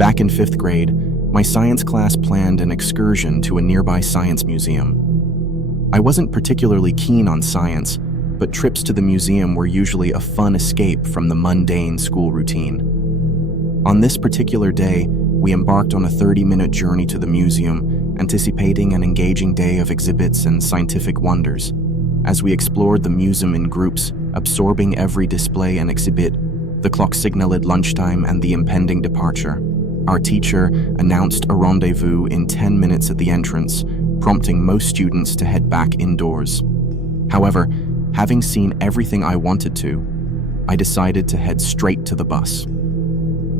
Back in 5th grade, my science class planned an excursion to a nearby science museum. I wasn't particularly keen on science, but trips to the museum were usually a fun escape from the mundane school routine. On this particular day, we embarked on a 30-minute journey to the museum, anticipating an engaging day of exhibits and scientific wonders. As we explored the museum in groups, absorbing every display and exhibit, the clock signaled lunchtime and the impending departure. Our teacher announced a rendezvous in 10 minutes at the entrance, prompting most students to head back indoors. However, having seen everything I wanted to, I decided to head straight to the bus.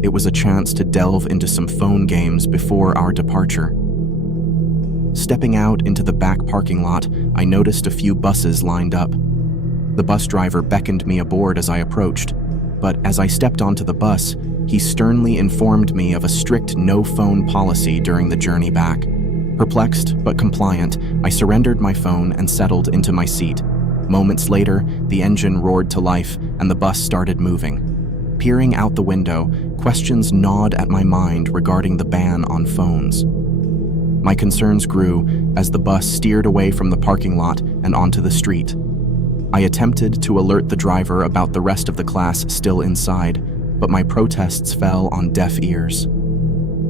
It was a chance to delve into some phone games before our departure. Stepping out into the back parking lot, I noticed a few buses lined up. The bus driver beckoned me aboard as I approached, but as I stepped onto the bus, he sternly informed me of a strict no-phone policy during the journey back. Perplexed but compliant, I surrendered my phone and settled into my seat. Moments later, the engine roared to life and the bus started moving. Peering out the window, questions gnawed at my mind regarding the ban on phones. My concerns grew as the bus steered away from the parking lot and onto the street. I attempted to alert the driver about the rest of the class still inside, but my protests fell on deaf ears.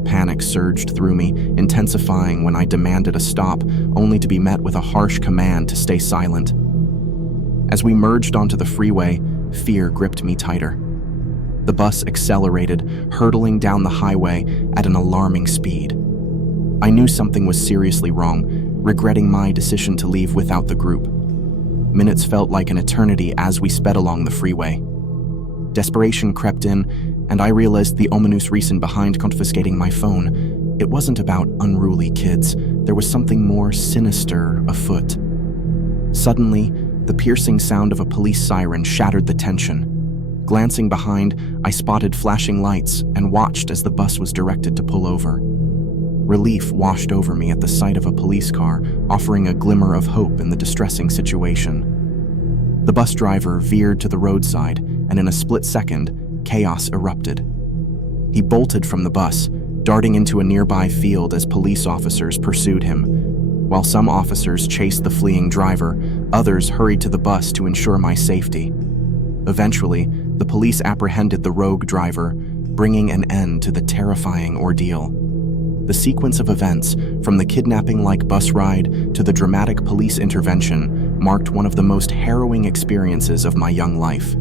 Panic surged through me, intensifying when I demanded a stop, only to be met with a harsh command to stay silent. As we merged onto the freeway, fear gripped me tighter. The bus accelerated, hurtling down the highway at an alarming speed. I knew something was seriously wrong, regretting my decision to leave without the group. Minutes felt like an eternity as we sped along the freeway. Desperation crept in, and I realized the ominous reason behind confiscating my phone. It wasn't about unruly kids. There was something more sinister afoot. Suddenly, the piercing sound of a police siren shattered the tension. Glancing behind, I spotted flashing lights and watched as the bus was directed to pull over. Relief washed over me at the sight of a police car, offering a glimmer of hope in the distressing situation. The bus driver veered to the roadside, and in a split second, chaos erupted. He bolted from the bus, darting into a nearby field as police officers pursued him. While some officers chased the fleeing driver, others hurried to the bus to ensure my safety. Eventually, the police apprehended the rogue driver, bringing an end to the terrifying ordeal. The sequence of events, from the kidnapping-like bus ride to the dramatic police intervention, marked one of the most harrowing experiences of my young life.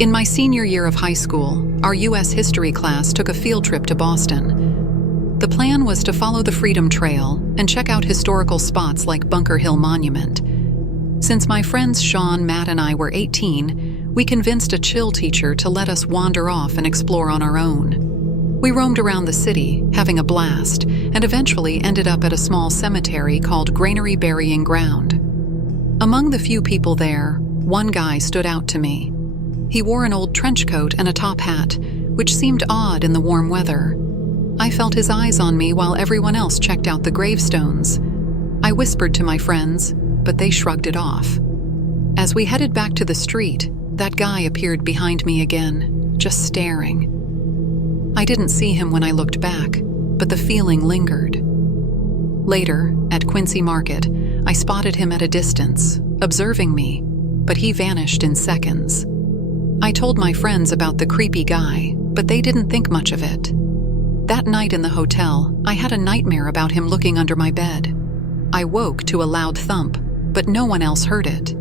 In my senior year of high school, our U.S. history class took a field trip to Boston. The plan was to follow the Freedom Trail and check out historical spots like Bunker Hill Monument. Since my friends Sean, Matt, and I were 18, we convinced a chill teacher to let us wander off and explore on our own. We roamed around the city, having a blast, and eventually ended up at a small cemetery called Granary Burying Ground. Among the few people there, one guy stood out to me. He wore an old trench coat and a top hat, which seemed odd in the warm weather. I felt his eyes on me while everyone else checked out the gravestones. I whispered to my friends, but they shrugged it off. As we headed back to the street, that guy appeared behind me again, just staring. I didn't see him when I looked back, but the feeling lingered. Later, at Quincy Market, I spotted him at a distance, observing me, but he vanished in seconds. I told my friends about the creepy guy, but they didn't think much of it. That night in the hotel, I had a nightmare about him looking under my bed. I woke to a loud thump, but no one else heard it.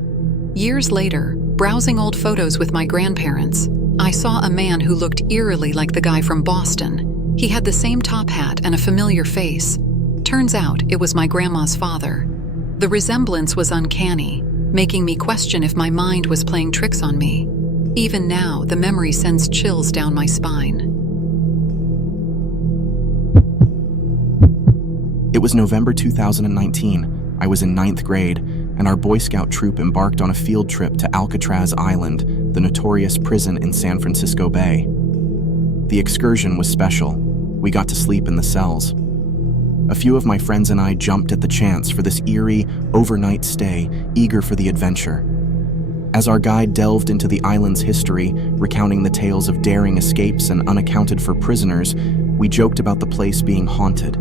Years later, browsing old photos with my grandparents, I saw a man who looked eerily like the guy from Boston. He had the same top hat and a familiar face. Turns out it was my grandma's father. The resemblance was uncanny, making me question if my mind was playing tricks on me. Even now, the memory sends chills down my spine. It was November 2019. I was in 9th grade, and our Boy Scout troop embarked on a field trip to Alcatraz Island, the notorious prison in San Francisco Bay. The excursion was special. We got to sleep in the cells. A few of my friends and I jumped at the chance for this eerie, overnight stay, eager for the adventure. As our guide delved into the island's history, recounting the tales of daring escapes and unaccounted-for prisoners, we joked about the place being haunted.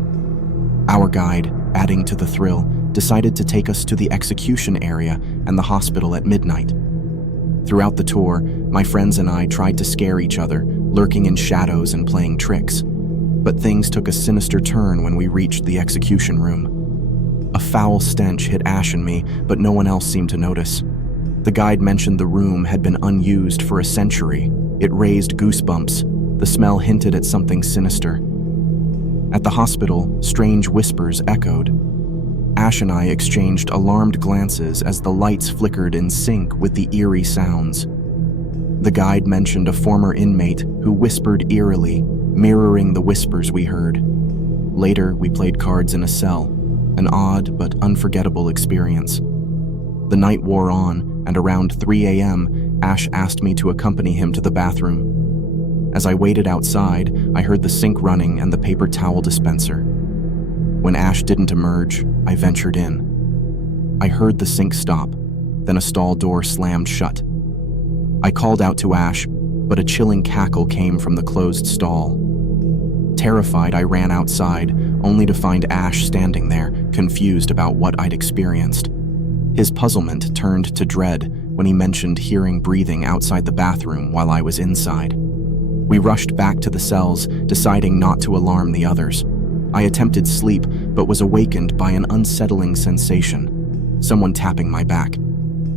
Our guide, adding to the thrill, decided to take us to the execution area and the hospital at midnight. Throughout the tour, my friends and I tried to scare each other, lurking in shadows and playing tricks. But things took a sinister turn when we reached the execution room. A foul stench hit Ash and me, but no one else seemed to notice. The guide mentioned the room had been unused for a century. It raised goosebumps. The smell hinted at something sinister. At the hospital, strange whispers echoed. Ash and I exchanged alarmed glances as the lights flickered in sync with the eerie sounds. The guide mentioned a former inmate who whispered eerily, mirroring the whispers we heard. Later, we played cards in a cell, an odd but unforgettable experience. The night wore on, and around 3 a.m., Ash asked me to accompany him to the bathroom. As I waited outside, I heard the sink running and the paper towel dispenser. When Ash didn't emerge, I ventured in. I heard the sink stop, then a stall door slammed shut. I called out to Ash, but a chilling cackle came from the closed stall. Terrified, I ran outside, only to find Ash standing there, confused about what I'd experienced. His puzzlement turned to dread when he mentioned hearing breathing outside the bathroom while I was inside. We rushed back to the cells, deciding not to alarm the others. I attempted sleep, but was awakened by an unsettling sensation, someone tapping my back.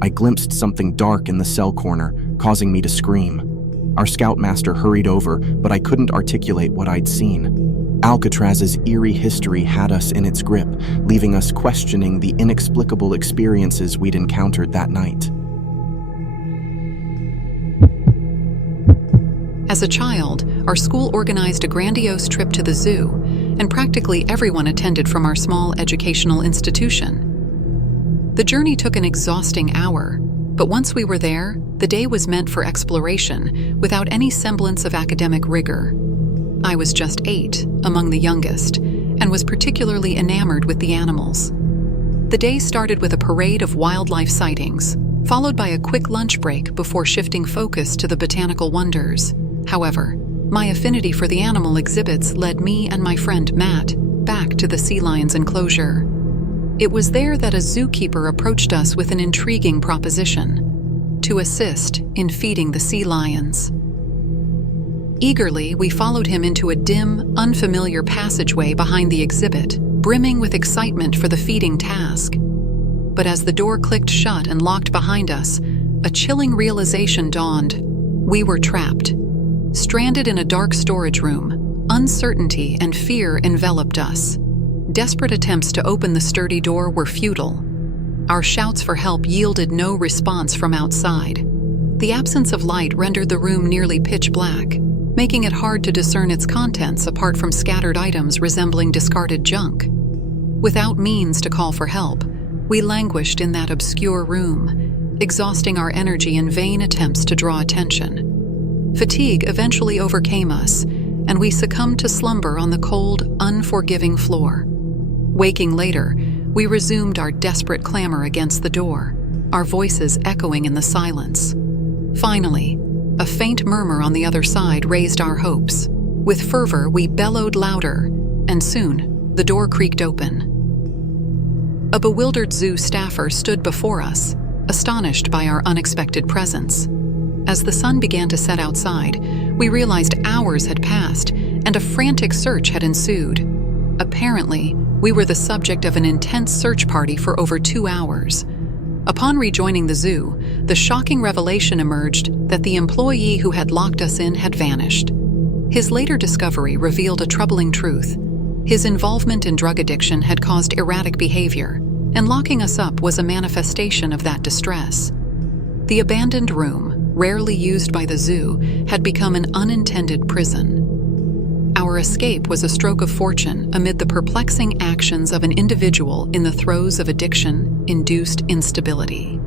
I glimpsed something dark in the cell corner, causing me to scream. Our scoutmaster hurried over, but I couldn't articulate what I'd seen. Alcatraz's eerie history had us in its grip, leaving us questioning the inexplicable experiences we'd encountered that night. As a child, our school organized a grandiose trip to the zoo, and practically everyone attended from our small educational institution. The journey took an exhausting hour, but once we were there, the day was meant for exploration without any semblance of academic rigor. I was just 8, among the youngest, and was particularly enamored with the animals. The day started with a parade of wildlife sightings, followed by a quick lunch break before shifting focus to the botanical wonders. However, my affinity for the animal exhibits led me and my friend Matt back to the sea lion's enclosure. It was there that a zookeeper approached us with an intriguing proposition: to assist in feeding the sea lions. Eagerly, we followed him into a dim, unfamiliar passageway behind the exhibit, brimming with excitement for the feeding task. But as the door clicked shut and locked behind us, a chilling realization dawned. We were trapped. Stranded in a dark storage room, uncertainty and fear enveloped us. Desperate attempts to open the sturdy door were futile. Our shouts for help yielded no response from outside. The absence of light rendered the room nearly pitch black, making it hard to discern its contents apart from scattered items resembling discarded junk. Without means to call for help, we languished in that obscure room, exhausting our energy in vain attempts to draw attention. Fatigue eventually overcame us, and we succumbed to slumber on the cold, unforgiving floor. Waking later, we resumed our desperate clamor against the door, our voices echoing in the silence. Finally, a faint murmur on the other side raised our hopes. With fervor, we bellowed louder, and soon, the door creaked open. A bewildered zoo staffer stood before us, astonished by our unexpected presence. As the sun began to set outside, we realized hours had passed, and a frantic search had ensued. Apparently, we were the subject of an intense search party for over 2 hours. Upon rejoining the zoo, the shocking revelation emerged that the employee who had locked us in had vanished. His later discovery revealed a troubling truth. His involvement in drug addiction had caused erratic behavior, and locking us up was a manifestation of that distress. The abandoned room, rarely used by the zoo, had become an unintended prison. Our escape was a stroke of fortune amid the perplexing actions of an individual in the throes of addiction-induced instability.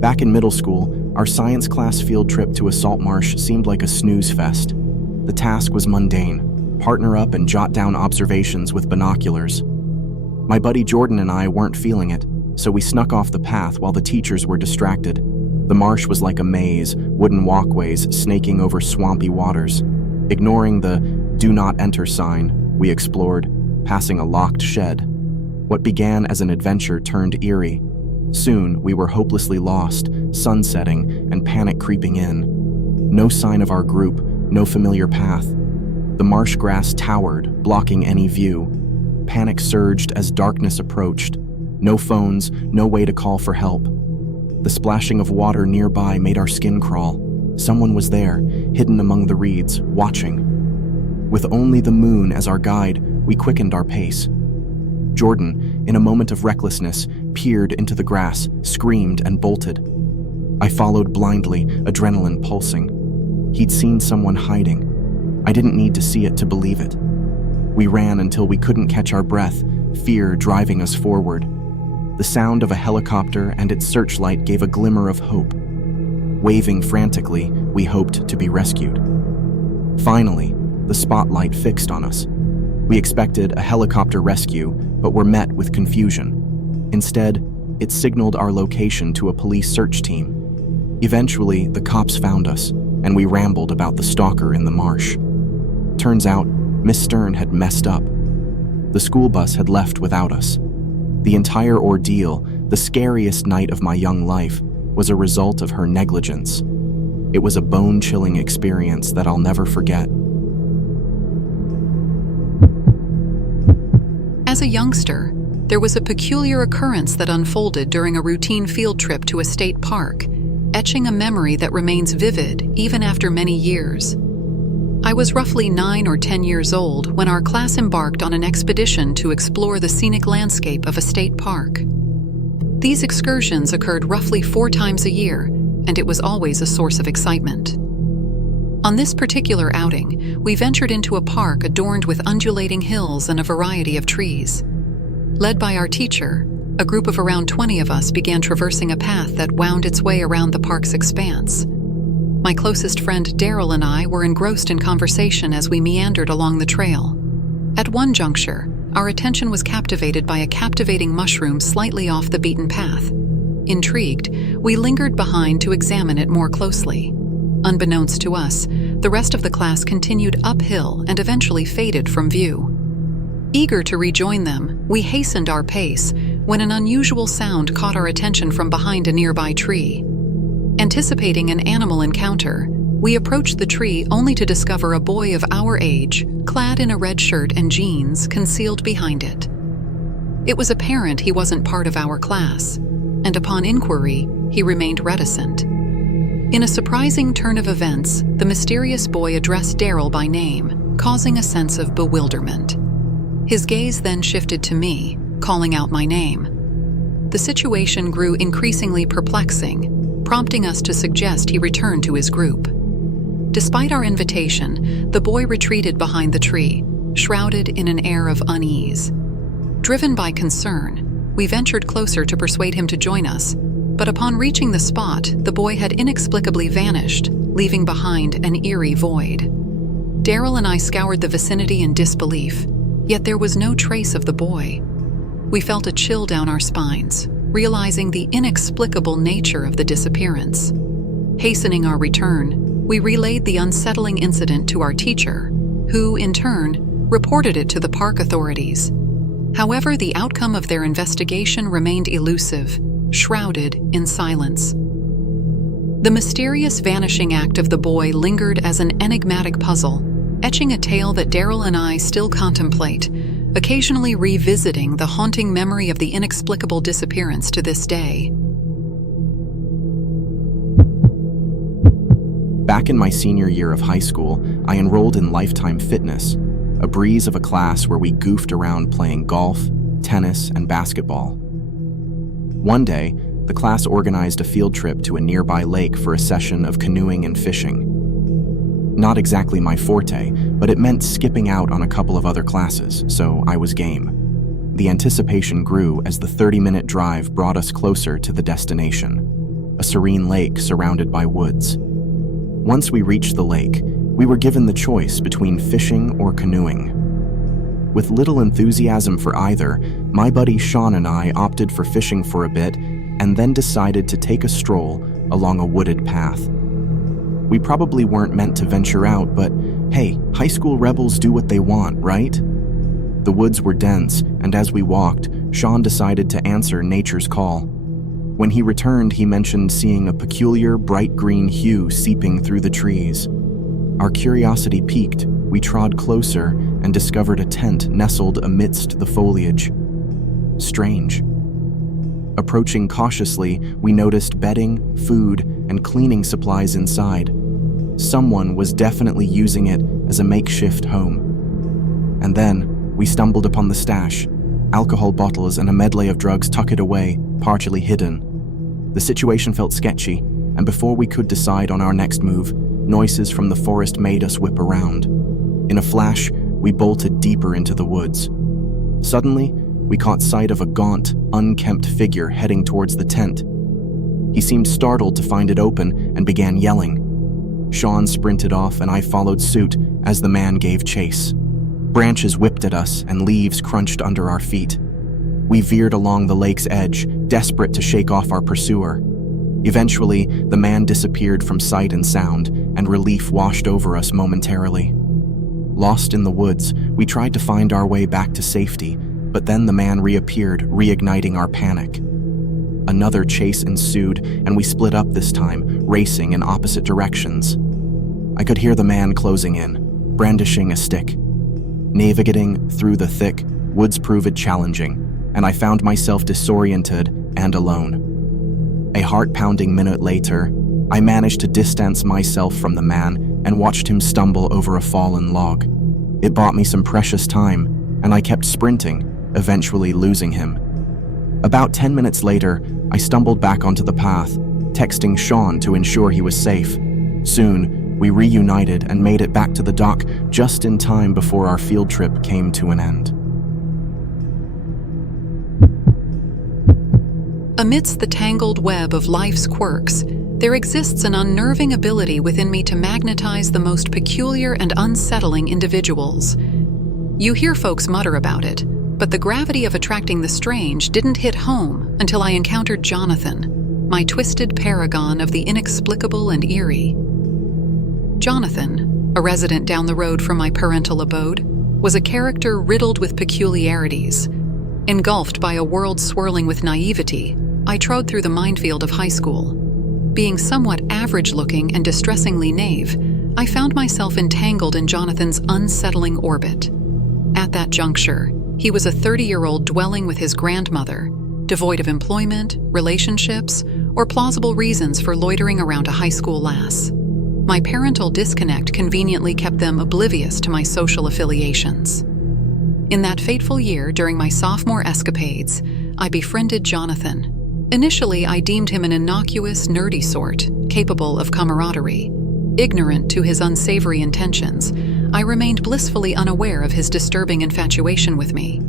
Back in middle school, our science class field trip to a salt marsh seemed like a snooze fest. The task was mundane: partner up and jot down observations with binoculars. My buddy Jordan and I weren't feeling it. so we snuck off the path while the teachers were distracted. The marsh was like a maze, wooden walkways snaking over swampy waters. Ignoring the "Do Not Enter" sign, we explored, passing a locked shed. What began as an adventure turned eerie. Soon, we were hopelessly lost, sun setting and panic creeping in. No sign of our group, no familiar path. The marsh grass towered, blocking any view. Panic surged as darkness approached. No phones, no way to call for help. The splashing of water nearby made our skin crawl. Someone was there, hidden among the reeds, watching. With only the moon as our guide, we quickened our pace. Jordan, in a moment of recklessness, peered into the grass, screamed, and bolted. I followed blindly, adrenaline pulsing. He'd seen someone hiding. I didn't need to see it to believe it. We ran until we couldn't catch our breath, fear driving us forward. The sound of a helicopter and its searchlight gave a glimmer of hope. Waving frantically, we hoped to be rescued. Finally, the spotlight fixed on us. We expected a helicopter rescue, but were met with confusion. Instead, it signaled our location to a police search team. Eventually, the cops found us, and we rambled about the stalker in the marsh. Turns out, Miss Stern had messed up. The school bus had left without us. The entire ordeal, the scariest night of my young life, was a result of her negligence. It was a bone-chilling experience that I'll never forget. As a youngster, there was a peculiar occurrence that unfolded during a routine field trip to a state park, etching a memory that remains vivid even after many years. I was roughly 9 or 10 years old when our class embarked on an expedition to explore the scenic landscape of a state park. These excursions occurred roughly 4 times a year, and it was always a source of excitement. On this particular outing, we ventured into a park adorned with undulating hills and a variety of trees. Led by our teacher, a group of around 20 of us began traversing a path that wound its way around the park's expanse. My closest friend Daryl and I were engrossed in conversation as we meandered along the trail. At one juncture, our attention was captivated by a captivating mushroom slightly off the beaten path. Intrigued, we lingered behind to examine it more closely. Unbeknownst to us, the rest of the class continued uphill and eventually faded from view. Eager to rejoin them, we hastened our pace when an unusual sound caught our attention from behind a nearby tree. Anticipating an animal encounter, we approached the tree only to discover a boy of our age, clad in a red shirt and jeans, concealed behind it. It was apparent he wasn't part of our class, and upon inquiry, he remained reticent. In a surprising turn of events, the mysterious boy addressed Daryl by name, causing a sense of bewilderment. His gaze then shifted to me, calling out my name. The situation grew increasingly perplexing, prompting us to suggest he return to his group. Despite our invitation, the boy retreated behind the tree, shrouded in an air of unease. Driven by concern, we ventured closer to persuade him to join us, but upon reaching the spot, the boy had inexplicably vanished, leaving behind an eerie void. Daryl and I scoured the vicinity in disbelief, yet there was no trace of the boy. We felt a chill down our spines, realizing the inexplicable nature of the disappearance. Hastening our return, we relayed the unsettling incident to our teacher, who, in turn, reported it to the park authorities. However, the outcome of their investigation remained elusive, shrouded in silence. The mysterious vanishing act of the boy lingered as an enigmatic puzzle, etching a tale that Daryl and I still contemplate, occasionally revisiting the haunting memory of the inexplicable disappearance to this day. Back in my senior year of high school, I enrolled in Lifetime Fitness, a breeze of a class where we goofed around playing golf, tennis, and basketball. One day, the class organized a field trip to a nearby lake for a session of canoeing and fishing. Not exactly my forte, but it meant skipping out on a couple of other classes, so I was game. The anticipation grew as the 30-minute drive brought us closer to the destination, a serene lake surrounded by woods. Once we reached the lake, we were given the choice between fishing or canoeing. With little enthusiasm for either, my buddy Sean and I opted for fishing for a bit and then decided to take a stroll along a wooded path. We probably weren't meant to venture out, but hey, high school rebels do what they want, right? The woods were dense, and as we walked, Sean decided to answer nature's call. When he returned, he mentioned seeing a peculiar bright green hue seeping through the trees. Our curiosity piqued. We trod closer and discovered a tent nestled amidst the foliage. Strange. Approaching cautiously, we noticed bedding, food, and cleaning supplies inside. Someone was definitely using it as a makeshift home. And then, we stumbled upon the stash, alcohol bottles and a medley of drugs tucked away, partially hidden. The situation felt sketchy, and before we could decide on our next move, noises from the forest made us whip around. In a flash, we bolted deeper into the woods. Suddenly, we caught sight of a gaunt, unkempt figure heading towards the tent. He seemed startled to find it open and began yelling. Sean sprinted off and I followed suit as the man gave chase. Branches whipped at us and leaves crunched under our feet. We veered along the lake's edge, desperate to shake off our pursuer. Eventually, the man disappeared from sight and sound, and relief washed over us momentarily. Lost in the woods, we tried to find our way back to safety, but then the man reappeared, reigniting our panic. Another chase ensued, and we split up this time, racing in opposite directions. I could hear the man closing in, brandishing a stick. Navigating through the thick woods proved challenging, and I found myself disoriented and alone. A heart-pounding minute later, I managed to distance myself from the man and watched him stumble over a fallen log. It bought me some precious time, and I kept sprinting, eventually losing him. About 10 minutes later, I stumbled back onto the path, texting Sean to ensure he was safe. Soon, we reunited and made it back to the dock just in time before our field trip came to an end. Amidst the tangled web of life's quirks, there exists an unnerving ability within me to magnetize the most peculiar and unsettling individuals. You hear folks mutter about it, but the gravity of attracting the strange didn't hit home until I encountered Jonathan, my twisted paragon of the inexplicable and eerie. Jonathan, a resident down the road from my parental abode, was a character riddled with peculiarities. Engulfed by a world swirling with naivety, I trod through the minefield of high school. Being somewhat average-looking and distressingly naive, I found myself entangled in Jonathan's unsettling orbit. At that juncture, he was a 30-year-old dwelling with his grandmother, devoid of employment, relationships, or plausible reasons for loitering around a high school lass. My parental disconnect conveniently kept them oblivious to my social affiliations. In that fateful year, during my sophomore escapades, I befriended Jonathan. Initially, I deemed him an innocuous, nerdy sort, capable of camaraderie. Ignorant to his unsavory intentions, I remained blissfully unaware of his disturbing infatuation with me.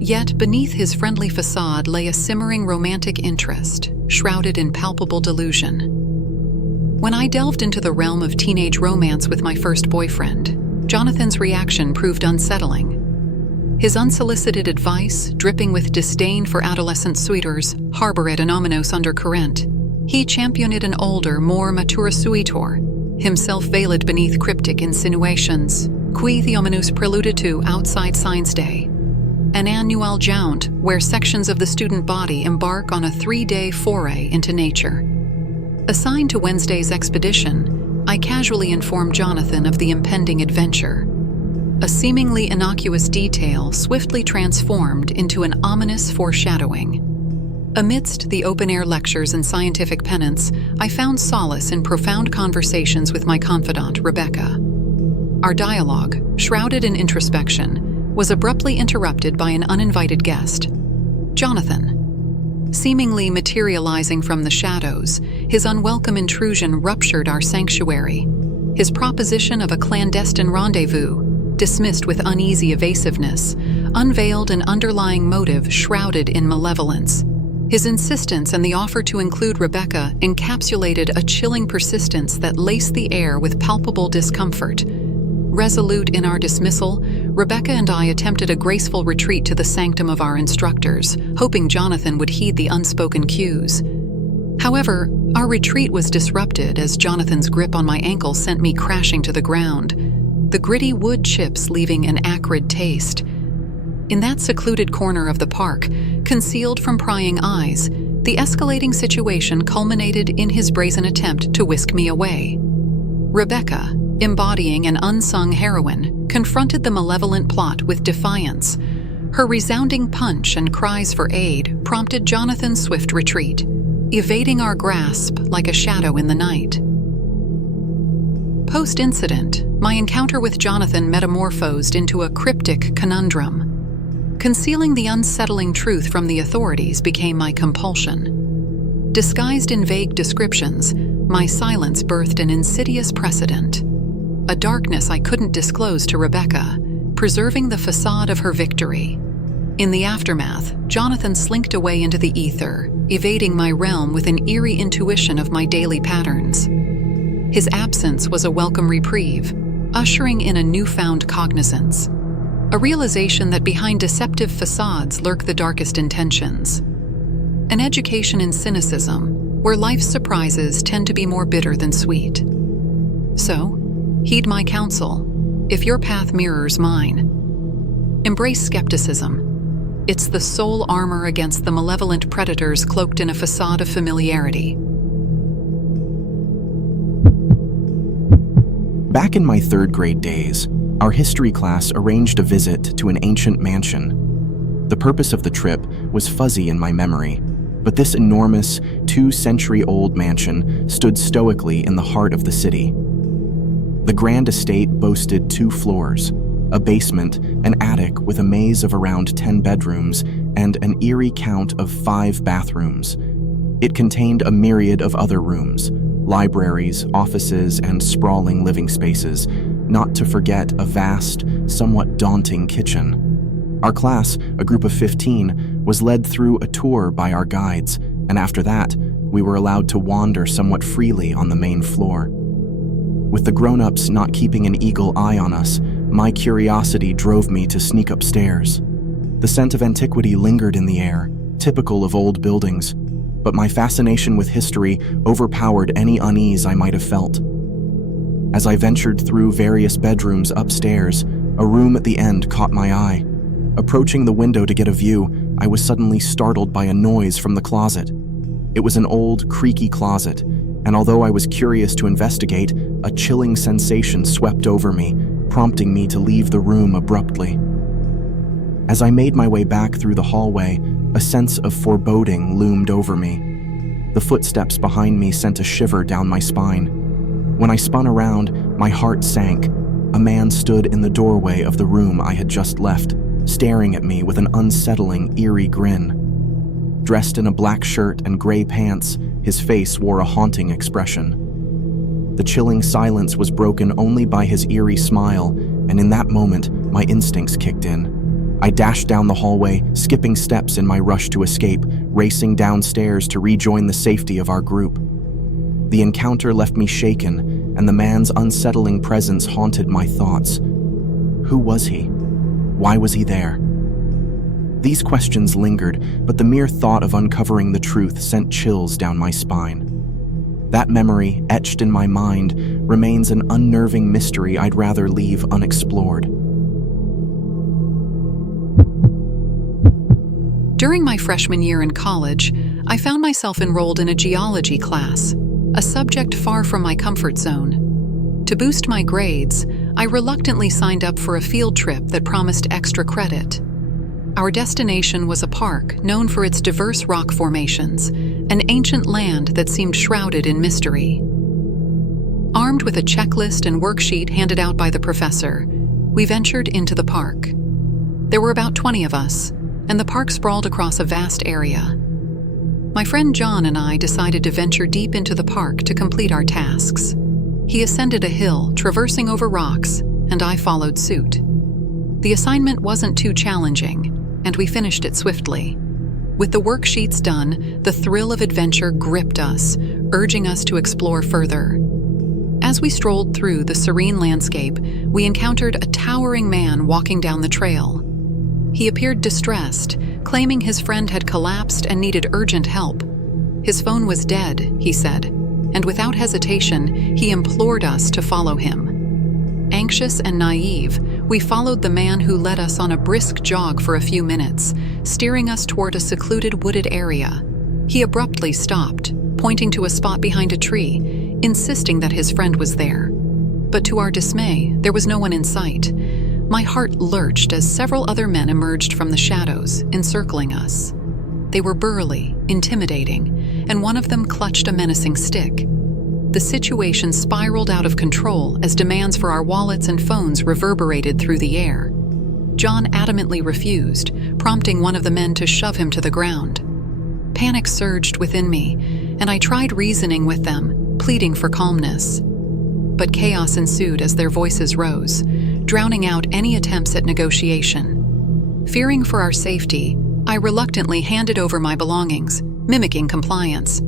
Yet beneath his friendly facade lay a simmering romantic interest, shrouded in palpable delusion. When I delved into the realm of teenage romance with my first boyfriend, Jonathan's reaction proved unsettling. His unsolicited advice, dripping with disdain for adolescent suitors, harbored an ominous undercurrent. He championed an older, more mature suitor, himself veiled beneath cryptic insinuations, qui the ominous preluded to outside Science Day, an annual jaunt where sections of the student body embark on a 3-day foray into nature. Assigned to Wednesday's expedition, I casually informed Jonathan of the impending adventure. A seemingly innocuous detail swiftly transformed into an ominous foreshadowing. Amidst the open-air lectures and scientific pennants, I found solace in profound conversations with my confidant, Rebecca. Our dialogue, shrouded in introspection, was abruptly interrupted by an uninvited guest, Jonathan. Seemingly materializing from the shadows, his unwelcome intrusion ruptured our sanctuary. His proposition of a clandestine rendezvous, dismissed with uneasy evasiveness, unveiled an underlying motive shrouded in malevolence. His insistence and the offer to include Rebecca encapsulated a chilling persistence that laced the air with palpable discomfort. Resolute in our dismissal, Rebecca and I attempted a graceful retreat to the sanctum of our instructors, hoping Jonathan would heed the unspoken cues. However, our retreat was disrupted as Jonathan's grip on my ankle sent me crashing to the ground, the gritty wood chips leaving an acrid taste. In that secluded corner of the park, concealed from prying eyes, the escalating situation culminated in his brazen attempt to whisk me away. Rebecca, embodying an unsung heroine, confronted the malevolent plot with defiance. Her resounding punch and cries for aid prompted Jonathan's swift retreat, evading our grasp like a shadow in the night. Post-incident, my encounter with Jonathan metamorphosed into a cryptic conundrum. Concealing the unsettling truth from the authorities became my compulsion. Disguised in vague descriptions, my silence birthed an insidious precedent, a darkness I couldn't disclose to Rebecca, preserving the facade of her victory. In the aftermath, Jonathan slinked away into the ether, evading my realm with an eerie intuition of my daily patterns. His absence was a welcome reprieve, ushering in a newfound cognizance, a realization that behind deceptive facades lurk the darkest intentions. An education in cynicism, where life's surprises tend to be more bitter than sweet. So, heed my counsel, if your path mirrors mine. Embrace skepticism. It's the sole armor against the malevolent predators cloaked in a facade of familiarity. Back in my third grade days, our history class arranged a visit to an ancient mansion. The purpose of the trip was fuzzy in my memory, but this enormous, 2-century-old mansion stood stoically in the heart of the city. The grand estate boasted 2 floors, a basement, an attic with a maze of around 10 bedrooms, and an eerie count of 5 bathrooms. It contained a myriad of other rooms, libraries, offices, and sprawling living spaces, not to forget a vast, somewhat daunting kitchen. Our class, a group of 15, was led through a tour by our guides, and after that, we were allowed to wander somewhat freely on the main floor. With the grown-ups not keeping an eagle eye on us, my curiosity drove me to sneak upstairs. The scent of antiquity lingered in the air, typical of old buildings, but my fascination with history overpowered any unease I might have felt. As I ventured through various bedrooms upstairs, a room at the end caught my eye. Approaching the window to get a view, I was suddenly startled by a noise from the closet. It was an old, creaky closet, and although I was curious to investigate, a chilling sensation swept over me, prompting me to leave the room abruptly. As I made my way back through the hallway, a sense of foreboding loomed over me. The footsteps behind me sent a shiver down my spine. When I spun around, my heart sank. A man stood in the doorway of the room I had just left, staring at me with an unsettling, eerie grin. Dressed in a black shirt and gray pants, his face wore a haunting expression. The chilling silence was broken only by his eerie smile, and in that moment, my instincts kicked in. I dashed down the hallway, skipping steps in my rush to escape, racing downstairs to rejoin the safety of our group. The encounter left me shaken, and the man's unsettling presence haunted my thoughts. Who was he? Why was he there? These questions lingered, but the mere thought of uncovering the truth sent chills down my spine. That memory, etched in my mind, remains an unnerving mystery I'd rather leave unexplored. During my freshman year in college, I found myself enrolled in a geology class, a subject far from my comfort zone. To boost my grades, I reluctantly signed up for a field trip that promised extra credit. Our destination was a park known for its diverse rock formations, an ancient land that seemed shrouded in mystery. Armed with a checklist and worksheet handed out by the professor, we ventured into the park. There were about 20 of us, and the park sprawled across a vast area. My friend John and I decided to venture deep into the park to complete our tasks. He ascended a hill, traversing over rocks, and I followed suit. The assignment wasn't too challenging, and we finished it swiftly. With the worksheets done, the thrill of adventure gripped us, urging us to explore further. As we strolled through the serene landscape, we encountered a towering man walking down the trail. He appeared distressed, claiming his friend had collapsed and needed urgent help. His phone was dead, he said, and without hesitation, he implored us to follow him. Anxious and naive, we followed the man who led us on a brisk jog for a few minutes, steering us toward a secluded wooded area. He abruptly stopped, pointing to a spot behind a tree, insisting that his friend was there. But to our dismay, there was no one in sight. My heart lurched as several other men emerged from the shadows, encircling us. They were burly, intimidating, and one of them clutched a menacing stick. The situation spiraled out of control as demands for our wallets and phones reverberated through the air. John adamantly refused, prompting one of the men to shove him to the ground. Panic surged within me, and I tried reasoning with them, pleading for calmness. But chaos ensued as their voices rose, drowning out any attempts at negotiation. Fearing for our safety, I reluctantly handed over my belongings, mimicking compliance.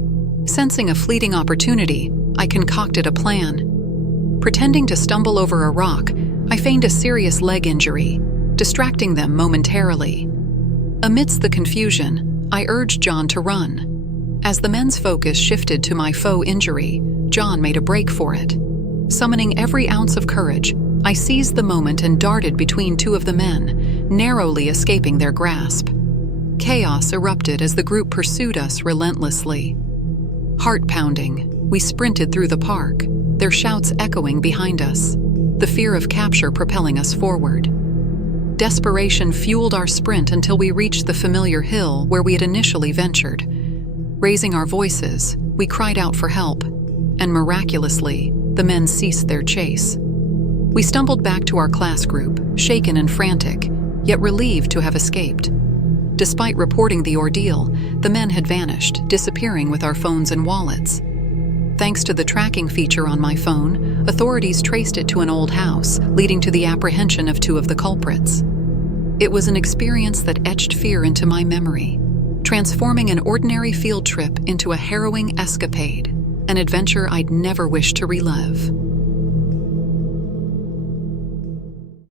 Sensing a fleeting opportunity, I concocted a plan. Pretending to stumble over a rock, I feigned a serious leg injury, distracting them momentarily. Amidst the confusion, I urged John to run. As the men's focus shifted to my faux injury, John made a break for it. Summoning every ounce of courage, I seized the moment and darted between two of the men, narrowly escaping their grasp. Chaos erupted as the group pursued us relentlessly. Heart-pounding, we sprinted through the park, their shouts echoing behind us, the fear of capture propelling us forward. Desperation fueled our sprint until we reached the familiar hill where we had initially ventured. Raising our voices, we cried out for help, and miraculously, the men ceased their chase. We stumbled back to our class group, shaken and frantic, yet relieved to have escaped. Despite reporting the ordeal, the men had vanished, disappearing with our phones and wallets. Thanks to the tracking feature on my phone, authorities traced it to an old house, leading to the apprehension of two of the culprits. It was an experience that etched fear into my memory, transforming an ordinary field trip into a harrowing escapade, an adventure I'd never wish to relive.